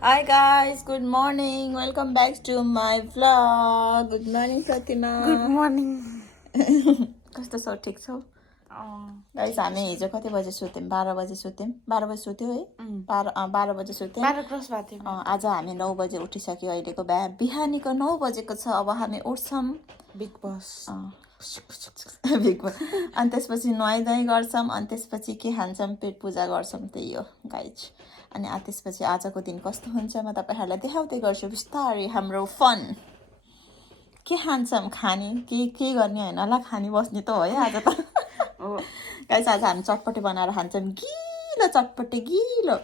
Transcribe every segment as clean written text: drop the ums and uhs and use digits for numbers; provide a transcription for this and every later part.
Hi guys, good morning. Welcome back to my vlog. Good morning, Fatima. Good morning कस्तो छौ ठिक छौ guys हामी हिजो कति बजे सुत्यौँ 12 बजे सुत्यौँ 12 बजे सुत्यो है 12 बजे सुत्यौँ 12 क्रस भएको थियो आज हामी 9 बजे उठिसक्यो अहिलेको बिहानीको 9 बजेको छ अब हामी उठ्छौँ बिग बस बिग बस अनि त्यसपछि नुहाइधुवाइ गर्छौँ अनि त्यसपछि के खान्छौँ पेट पूजा गर्छौँ त्यही हो गाइज अनि त्यसपछि आजको दिन कस्तो हुन्छ म तपाईँहरूलाई देखाउँदै गर्छु बिस्तारै हाम्रो फन के खान्छौँ खाने के गर्ने होइन होला खाने बस्ने त हो है आज त गाइस आज हामी चटपटे बनाएर खान्छौँ गिलो चटपटे गिलो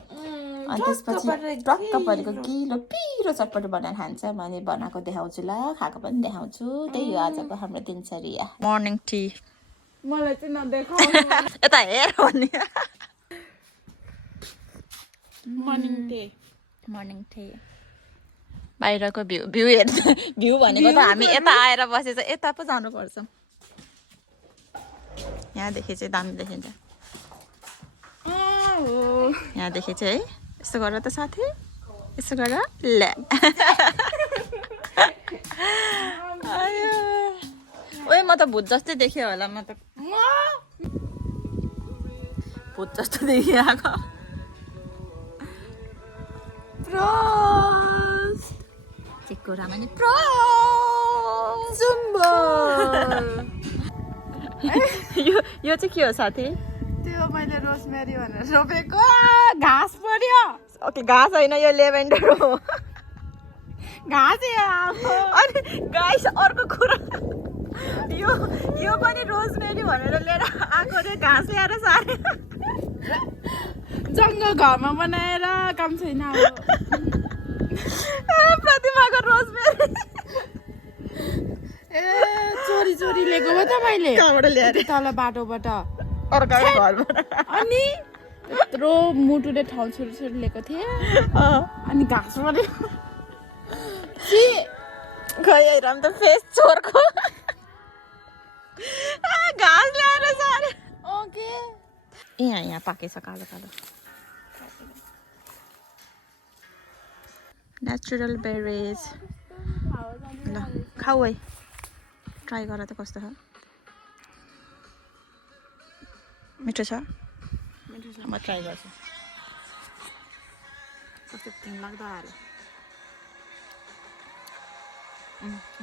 अनि त्यसपछि टक्क परेको गिलो पिरो चटपटे बनाएर खान्छौँ अनि बनाएको देखाउँछु ल खाएको पनि देखाउँछु त्यही हो आजको हाम्रो दिनचर्या मर्निङ टी मलाई चाहिँ नदेखाउनु यता हेर भन्ने मर्निङ टी बाहिरको भ्यू हेर्नु भ्यू भनेको त हामी यता आएर बसेछ यता पो जानुपर्छ यहाँदेखि चाहिँ दामी देखिन्छ यहाँदेखि चाहिँ है यस्तो गर त साथी यस्तो गर ल्या ओए म त भूत जस्तै देखेँ होला म त भूत जस्तो देखेँ आएको चिक्को रामानी यो चाहिँ के हो साथी त्यो मैले रोजमेरी भनेर रोपेको घाँस पर्यो ओके घाँस होइन यो लेभेन्डर हो घाँस अनि गाइस अर्को कुरा यो पनि रोजमेरी भनेर लिएर आएको रे घाँस ल्याएर सारे जङ्गल घरमा बनाएर काम छैन प्रतिमाको रोजमेरी चोरी चोरी लिएको हो तपाईँले कहाँबाट ल्याएर तल बाटोबाट अर्को घरबाट अनि यत्रो मुटुले ठाउँ छोरी छोरी लिएको थिएँ अनि घाँस पर्यो खै राम त फेस चोरको घाँस ल्याएर सारे ओके यहाँ पाकेछ कालो कालो नेचुरल बेरिज ल खाऊ है ट्राई गर त कस्तो छ मिठो छ म ट्राई गर्छु कस्तो तिन लाग्दा आएर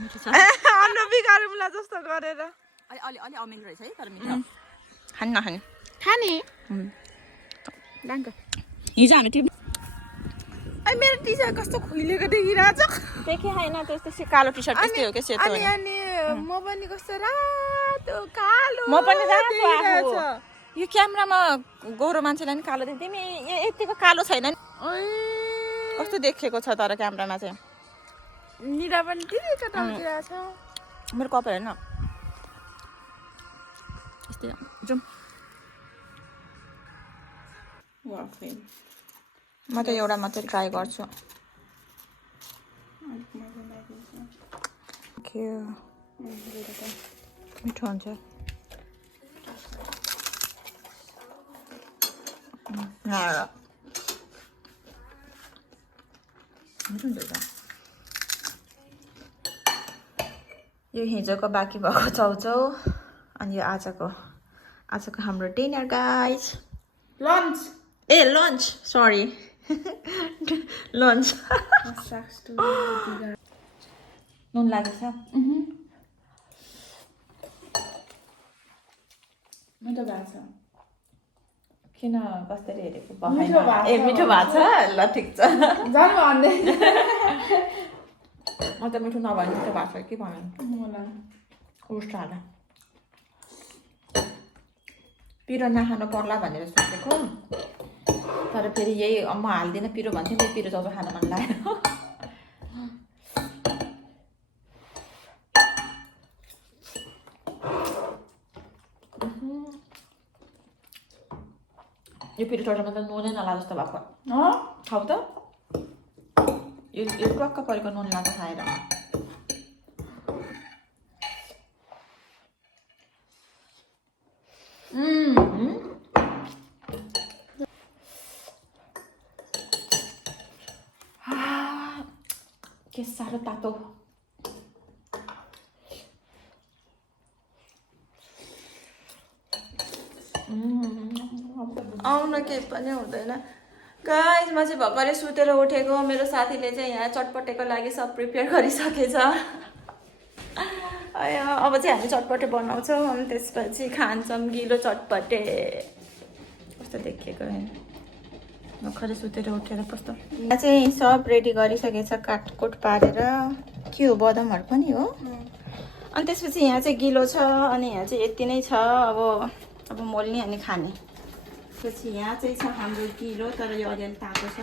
मिठो छ अन्डा बिगारौँला जस्तो गरेर अलि अलि अमिलो रहेछ है तर मिठो खाने नखाने खाने हिजो हामी टिभी मेरो टी सर्ट कस्तो खुइलेको देखिरहेछ देखेँ होइन त्यस्तो कालो टी सर्ट त्यस्तै हो क्या सेतो अनि अनि म पनि कस्तो रातो कालो म पनि रातो आएको यो क्यामेरामा गोरो मान्छेलाई नि कालो देख्थेँ तिमी यतिको कालो छैन नि कस्तो देखेको छ तर क्यामेरामा चाहिँ निरा पनि ठिकै टाउकिरहेछ मेरो कपाल होइन यस्तै जाउँ म त एउटा मात्रै ट्राई गर्छु मिठो हुन्छ यो हिजोको बाँकी भएको चाउचाउ अनि यो आजको हाम्रो dinner guys lunch lunch sorry lunch नुन लागेको छ मिठो भएको छ किन कसरी हेरेको मिठो भएको छ ल ठिक छ जानु भन्दै म त मिठो नभने मिठो भएको छ के भन्नु उस्ट हाल पिरो नखानु पर्ला भनेर सोचेको तर फेरि यही म हाल्दिनँ पिरो भन्थेँ फेरि पिरो चाउचाउ खानु मन लाग्यो यो पिरो चाउचाउमा त नुनै नला जस्तो भएको खाऊ त यो टक्क परेको नुन लाग्छ खाएर के साह्रो तातो आउन केही पनि हुँदैन गाइस म चाहिँ भर्खरै सुतेर उठेको मेरो साथीले चाहिँ यहाँ चटपटेको लागि सब प्रिपेयर गरिसकेछ अब चाहिँ हामी चटपटे बनाउँछौँ अनि त्यसपछि खान्छौँ गिलो चटपटे कस्तो देखिएको भर्खरै सुतेर उठेर कस्तो यहाँ चाहिँ सब रेडी गरिसकेछ काटकुट पारेर के हो बदामहरू पनि हो अनि त्यसपछि यहाँ चाहिँ गिलो छ अनि यहाँ चाहिँ यति नै छ अब मोल्ने अनि खाने त्यसपछि यहाँ चाहिँ छ हाम्रो गिलो तर यो अलिअलि तातो छ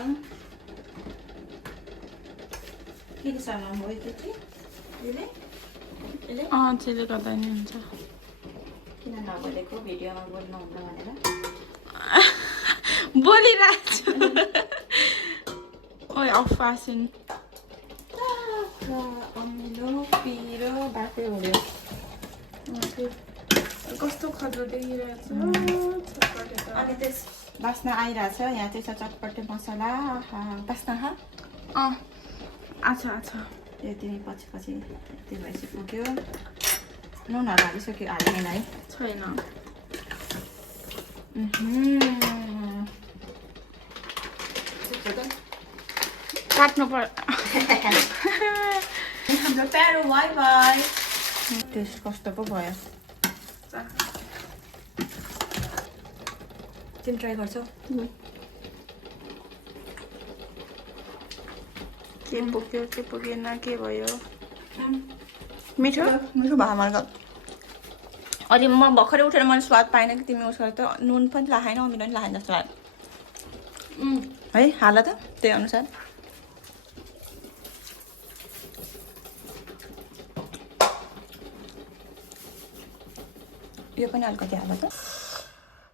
के सामान हो यो चाहिँ त्यसले गर्दा नि हुन्छ किन नबोलेको भिडियोमा बोल्नु हुन्न भनेर बोलिरहेको छु ओइ अफासिन अमिलो पिरो बाटो हुँयो कस्तो खजो देखिरहेको छ अनि त्यस बास्ना आइरहेछ यहाँ चाहिँ छ चटपटे मसला बास्ना अच्छा अच्छा यति नै पछि यति भएपछि पुग्यो नुनहरू हालिसक्यो हाल्दैन है छैन काट्नु पर्यो हाम्रो प्यारो बाई बाई टेस्ट कस्तो पो भयो तिमी ट्राई गर्छौ के पुग्यो के पुगेन के भयो मिठो मिठो भयो मलाई अहिले म भर्खरै उठेर मैले स्वाद पाएन कि तिमी उसको त नुन पनि लाएन अमिलो पनि लाएन जस्तो लाग्यो है हाल त त्यही अनुसार यो पनि अलिकति हाल त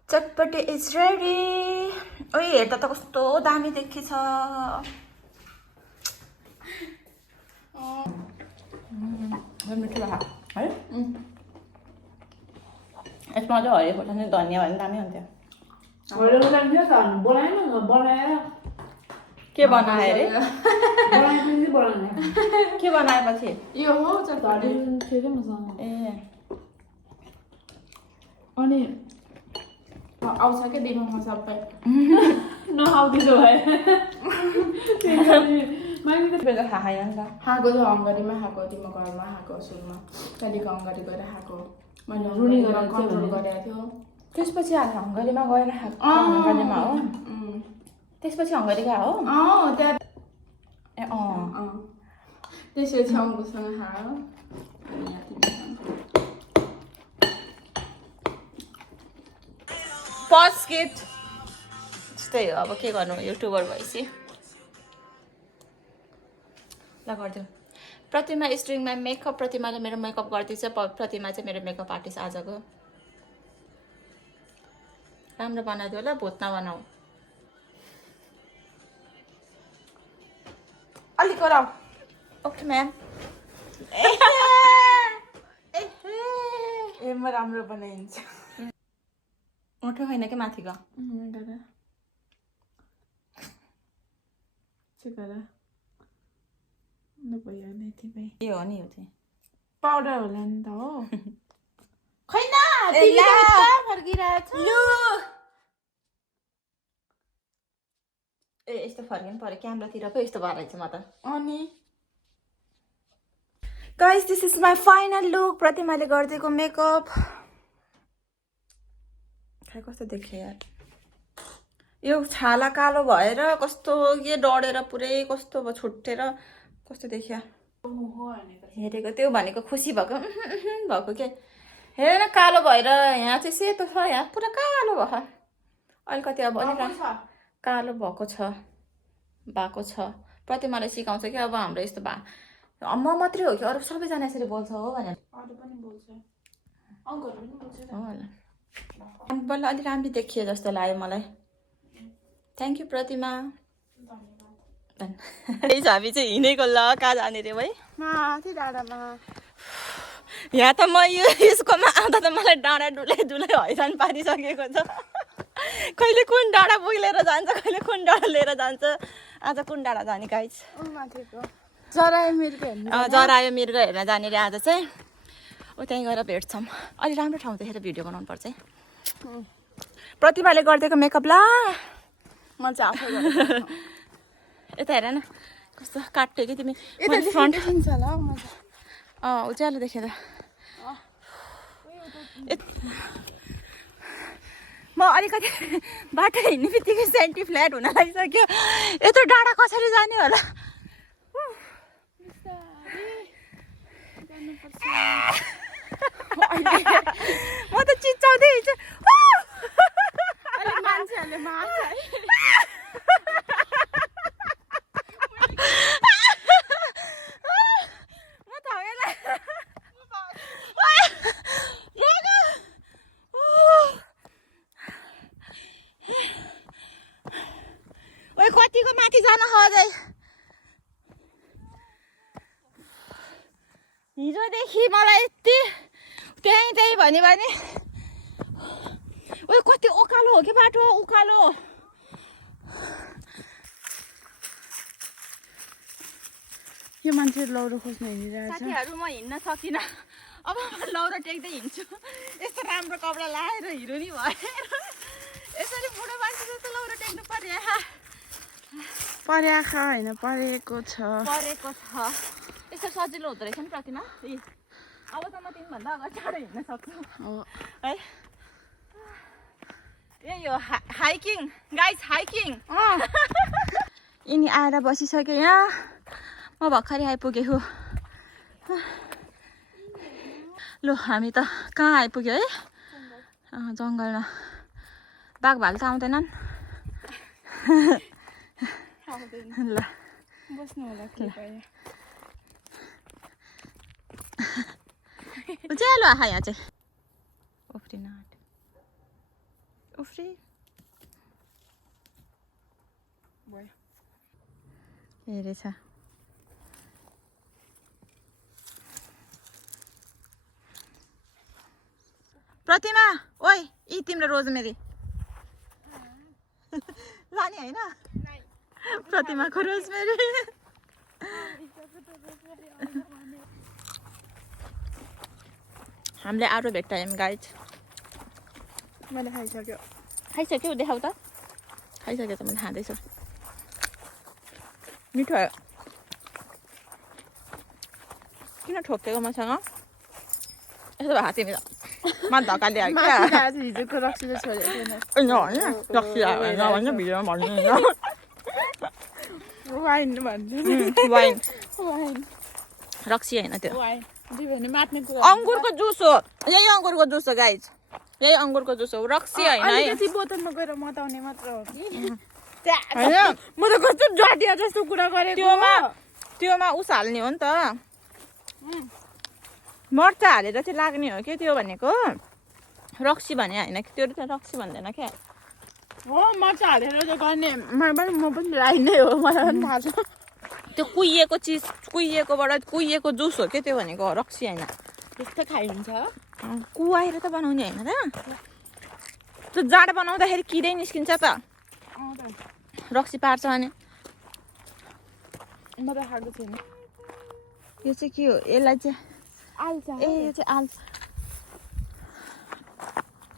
चटपटे इज रेडी ओइ हेर्दा त कस्तो दामी देखिछ मिठो लाग्यो है यसमा चाहिँ हरियो खोर्सानी धनियाँ भने दामी हुन्थ्यो के बनायो अरे के बनाएपछि यो हो चटपटे फेरि मसँग ए अनि आउँछ क्या दिमागमा सबै नआउँदैछो भए बेला थाहा छैन नि त खाएको छ हङ्गरीमा खाएको तिम्रो घरमा खाएको सुरुमा त्यहाँदेखि हङ्गरी गएर खाएको मैले रुनी गरेर कन्ट्रोल गरेको थियो त्यसपछि हङ्गरीमा गएर हङ्गरीमा हो त्यसपछि हङ्गरी गयो हो त्यहाँ ए त्यसपछि अङ्गुसँग खायो अनि यहाँ तिमी फर्स्ट गिफ्ट त्यस्तै हो अब के गर्नु युट्युबर भएपछि ल गरिदिउँ प्रतिमा इज डुइङ माई मेकअप प्रतिमाले मेरो मेकअप गर्दैछ प्रतिमा चाहिँ मेरो मेकअप आर्टिस्ट आजको राम्रो बनाइदियो ल भूत नबनाऊ अलिक गराऊ ओके म्याम ए म राम्रो बनाइन्छ मोटो होइन कि माथिको के हो नि यो चाहिँ पाउडर होला नि त हो खैन ए यस्तो फर्किनु पर्यो क्यामेरातिर पो यस्तो भएर चाहिँ म त अनि guys this is my final look प्रतिमाले गरिदिएको मेकअप खै कस्तो देख्यो यार यो छाला कालो भएर कस्तो के डढेर पुरै कस्तो भयो छुट्टेर कस्तो देखियो हेरेको त्यो भनेको खुसी भएको भएको के हेर न कालो भएर यहाँ चाहिँ सेतो छ यहाँ पुरा कालो भयो अलिकति अब अलिक कालो भएको छ प्रतिमाले सिकाउँछ कि अब हाम्रो यस्तो म मात्रै हो कि अरू सबैजना यसरी बोल्छ हो भनेर अरू पनि बोल्छ अङ्कहरू पनि बोल्छ हो होला बल्ल अलिक राम्रो देखियो जस्तो लाग्यो मलाई थ्याङ्क यू प्रतिमा धन्यवाद हामी चाहिँ हिँडेको ल कहाँ जाने रे भाइ माथि डाँडामा यहाँ त म यसकोमा आउँदा त मलाई डाँडा डुलै हैरान पारिसकेको छ कहिले कुन डाँडा पुगेर जान्छ कहिले कुन डाँडा लिएर जान्छ आज कुन डाँडा जाने गाइस माथिको जरायो मिर्ग हेर्नु जरायो मृग हेर्न जाने रे आज चाहिँ त्यहीँ गएर भेट्छौँ अलि राम्रो ठाउँ देखेर भिडियो बनाउनु पर्छ है प्रतिभाले गरिदिएको मेकअप ला म चाहिँ आफै गरेको यता हेर न कस्तो काट्यो कि तिमी फ्रन्ट उज्यालो देखेर म अलिकति बाटो हिँड्ने बित्तिकै सेन्टी फ्ल्याट हुन लागिसक्यो यत्रो डाँडा कसरी जाने होला म त चिच्चाउँदै हिँड्छु मान्छेहरूले मार्छ है म त ओए कतिको माथि जान खोजे हिजोदेखि मलाई यति त्यहीँ भन्यो भने ओए कति उकालो हो कि बाटो उकालो यो मान्छे लौरो खोज्न हिँडिरहेछ साथीहरू म हिँड्न सकिनँ अब म लौरो टेक्दै हिँड्छु यस्तो राम्रो कपडा लाएर हिरो नि भएर यसरी बुढो मान्छे जस्तो लौरो टेक्नु पर्याखा होइन परेको छ यस्तो सजिलो हुँदो रहेछ नि प्रतिमा अब त म तिमीभन्दा अगाडि टाढो हिँड्न सक्छु है यही हो हाइकिङ गाइस हाइकिङ यिनी आएर बसिसक्यो यहाँ म भर्खरै आइपुगेको लु हामी त कहाँ आइपुग्यो है जङ्गलमा बाघ भालु त आउँदैनन् ल बस्नु होला के भयो उज्यालो आहा यहाँ चाहिँ उफ्रिन उफ्री भयो हेरेछ प्रतिमा ओइ यी तिम्रो रोजमेरी लाने होइन प्रतिमाको रोजमेरी हामीले आरो भेट्टायौँ गाइड मैले खाइसक्यो देखाउ त खाइसक्यो त मैले खाँदैछु मिठो किन ठोक्केको मसँग यसो भए तिमी त म धक्का ल्यायो क्या हिजोको रक्सीले छोडेको थिएन होइन रक्सी होइन भिडियोमा भन्नु वाइन भन्छु वाइन वाइन रक्सी होइन त्यो वाइन भने माट्ने कुरा अङ्गुरको जुस हो यही अङ्गुरको जुस हो गाइज यही अङ्गुरको जुस हो रक्सी होइन है अलिकति बोतलमा गएर मताउने मात्र हो कि होइन म त कस्तो जाडिया जस्तो कुरा गरेको त्योमा उस हाल्ने हो नि त मर्चा हालेर चाहिँ लाग्ने हो कि त्यो भनेको रक्सी भने होइन कि त्यो त रक्सी भन्दैन क्या हो मर्चा हालेर चाहिँ गर्ने म पनि राई नै हो मलाई पनि थाहा छ त्यो कुहिएको चिज कुहिएको जुस हो क्या त्यो भनेको रक्सी होइन त्यस्तो खाइन्छ कुहाएर त बनाउने होइन त त्यो जाडो बनाउँदाखेरि किरै निस्किन्छ त रक्सी पार्छ भने म त खाएको छैन यो चाहिँ के हो यसलाई चाहिँ आल्छ ए यो चाहिँ आल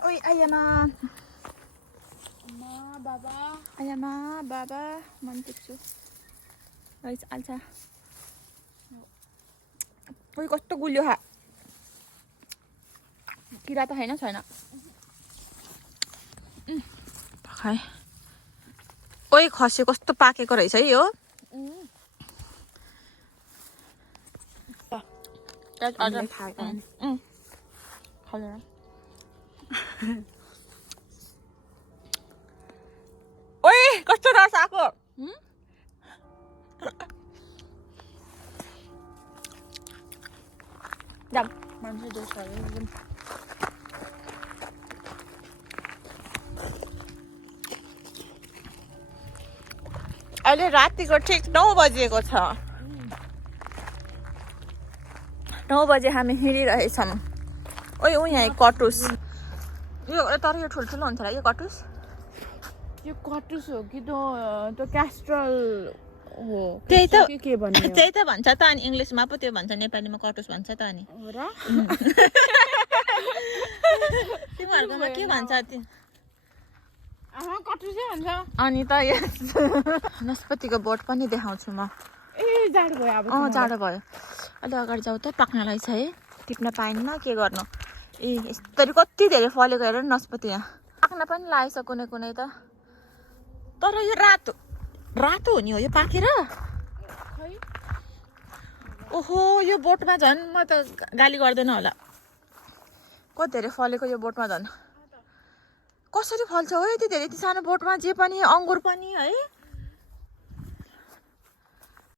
ओइ आयामा बाबा मन टिप्छु रहेछ आल्छ ओइ कस्तो गुलियो खा किरा त छैन खाए ओइ खसी कस्तो पाकेको रहेछ है यो ओइ कस्तो रस आएको मान्छे दोषहरू अहिले रातिको ठिक 9 बजेको छ 9 बजे हामी हिँडिरहेछौँ ओइ यहाँ कटुस यो तर यो ठुल्ठुलो हुन्छ होला यो कटुस हो कि त्यो क्यास्ट्रल त्यही त के भन्ने त्यही त भन्छ त अनि इङ्ग्लिसमा पो त्यो भन्छ नेपालीमा कटुस भन्छ त अनि हो र तिमीहरूकोमा के भन्छ कटुसै भन्छ अनि त यस नास्पातीको बोट पनि देखाउँछु म ए जाडो भयो अब जाडो भयो अलि अगाडि जाऊ त पाक्नलाई छ है टिप्न पाइन्न के गर्नु ए यस्तरी कति धेरै फलेको हेर न नास्पाती यहाँ पाक्न पनि लागेछ कुनै कुनै त तर यो रातो रातो हो नि हो यो पाकेर ओहो यो बोटमा झन् म त गाली गर्दैन होला कति धेरै फलेको यो बोटमा झन् कसरी फल्छ हो यति धेरै यति सानो बोटमा जे पनि अङ्गुर पनि है